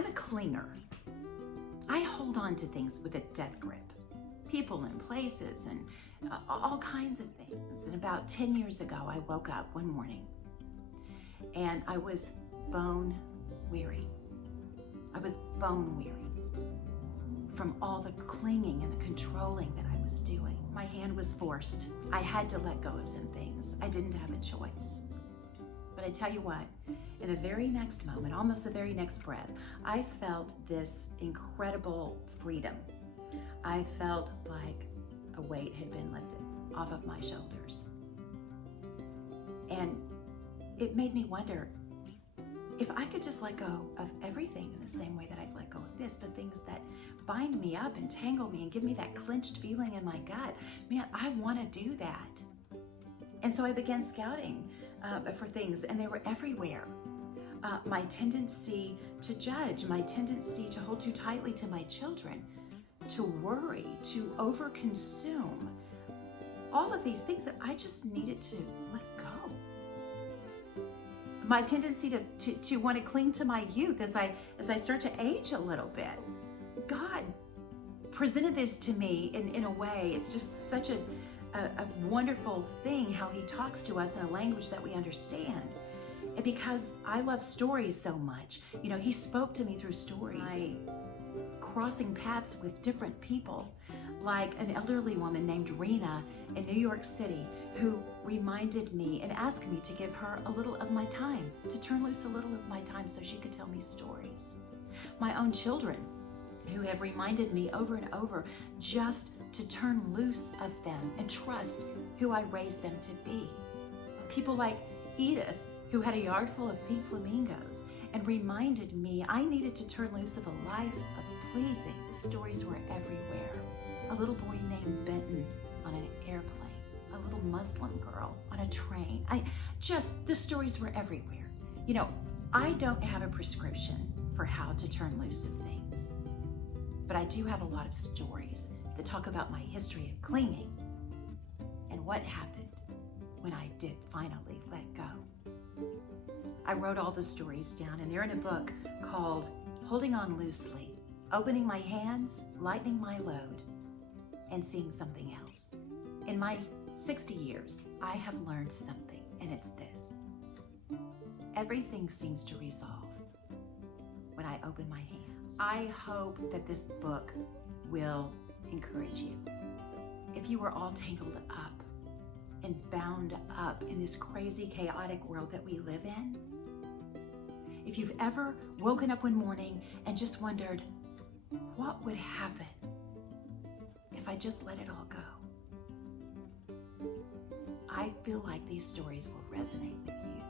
I'm a clinger. I hold on to things with a death grip. People and places and all kinds of things. And about 10 years ago, I woke up one morning and I was bone weary. I was bone weary from all the clinging and the controlling that I was doing. My hand was forced. I had to let go of some things. I didn't have a choice. But I tell you what, in the very next moment, almost the very next breath, I felt this incredible freedom. I felt like a weight had been lifted off of my shoulders. And it made me wonder, if I could just let go of everything in the same way that I've let go of this, the things that bind me up and tangle me and give me that clenched feeling in my gut, man, I want to do that. And so I began scouting for things, and they were everywhere. My tendency to judge, my tendency to hold too tightly to my children, to worry, to overconsume, all of these things that I just needed to let go. My tendency to want to cling to my youth as I start to age a little bit. God presented this to me in a way, it's just such a wonderful thing how he talks to us in a language that we understand. And because I love stories so much, he spoke to me through stories. Crossing paths with different people, like an elderly woman named Rena in New York City, who reminded me and asked me to give her a little of my time, to turn loose a little of my time so she could tell me stories. My own children, who have reminded me over and over just to turn loose of them and trust who I raised them to be. People like Edith, who had a yard full of pink flamingos and reminded me I needed to turn loose of a life of pleasing. The stories were everywhere. A little boy named Benton on an airplane, a little Muslim girl on a train. The stories were everywhere. I don't have a prescription for how to turn loose of things, but I do have a lot of stories that talk about my history of clinging and what happened when I did finally let go. I wrote all the stories down, and they're in a book called Holding On Loosely, Opening My Hands, Lightening My Load, and Seeing Something Else. In my 60 years, I have learned something, and it's this. Everything seems to resolve when I open my hands. I hope that this book will encourage you. If you were all tangled up and bound up in this crazy, chaotic world that we live in, if you've ever woken up one morning and just wondered, what would happen if I just let it all go? I feel like these stories will resonate with you.